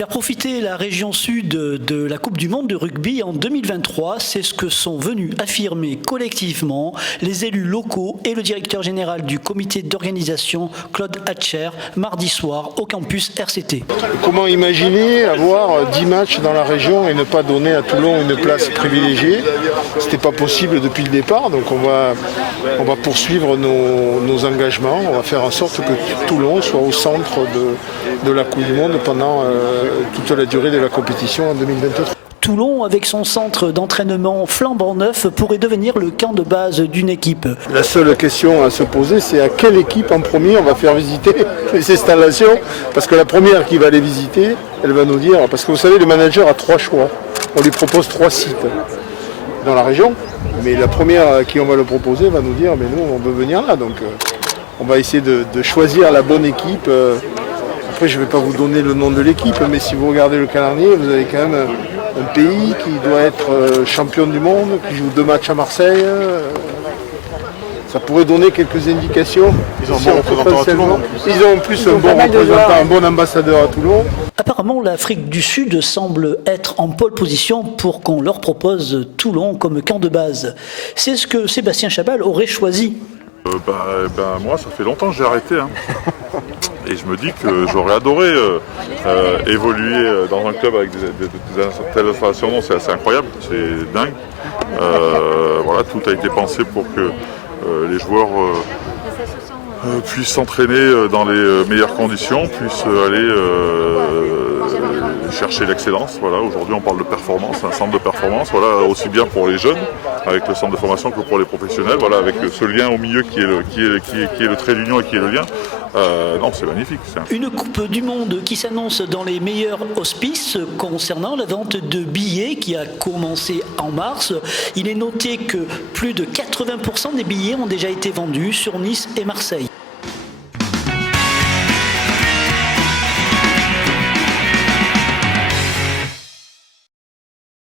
Faire profiter la région sud de la Coupe du Monde de rugby en 2023, c'est ce que sont venus affirmer collectivement les élus locaux et le directeur général du comité d'organisation, Claude Hatcher, mardi soir au campus RCT. Comment imaginer avoir 10 matchs dans la région et ne pas donner à Toulon une place privilégiée? C'était pas possible depuis le départ, donc on va poursuivre nos engagements. On va faire en sorte que Toulon soit au centre de la Coupe du Monde pendant toute la durée de la compétition en 2023. Toulon, avec son centre d'entraînement flambant neuf, pourrait devenir le camp de base d'une équipe. La seule question à se poser, c'est à quelle équipe en premier on va faire visiter les installations. Parce que la première qui va les visiter, elle va nous dire... Parce que vous savez, le manager a 3 choix. On lui propose 3 sites dans la région. Mais la première à qui on va le proposer va nous dire, mais nous, on veut venir là. Donc on va essayer de choisir la bonne équipe. Après, je ne vais pas vous donner le nom de l'équipe, mais si vous regardez le calendrier, vous avez quand même un pays qui doit être champion du monde, qui joue 2 matchs à Marseille. Ça pourrait donner quelques indications. Ils ont un bon représentant à Toulon. Ils ont en plus un bon représentant, un bon ambassadeur à Toulon. Apparemment, l'Afrique du Sud semble être en pole position pour qu'on leur propose Toulon comme camp de base. C'est ce que Sébastien Chabal aurait choisi. Moi, ça fait longtemps que j'ai arrêté. Et je me dis que j'aurais adoré évoluer dans un club avec des telles installations. C'est assez incroyable, c'est dingue. Tout a été pensé pour que les joueurs puissent s'entraîner dans les meilleures conditions, puissent aller chercher l'excellence. Aujourd'hui, on parle de performance, un centre de performance, aussi bien pour les jeunes, avec le centre de formation, que pour les professionnels, avec ce lien au milieu qui est le trait d'union et qui est le lien. C'est magnifique. Une Coupe du Monde qui s'annonce dans les meilleurs auspices concernant la vente de billets qui a commencé en mars. Il est noté que plus de 80% des billets ont déjà été vendus sur Nice et Marseille.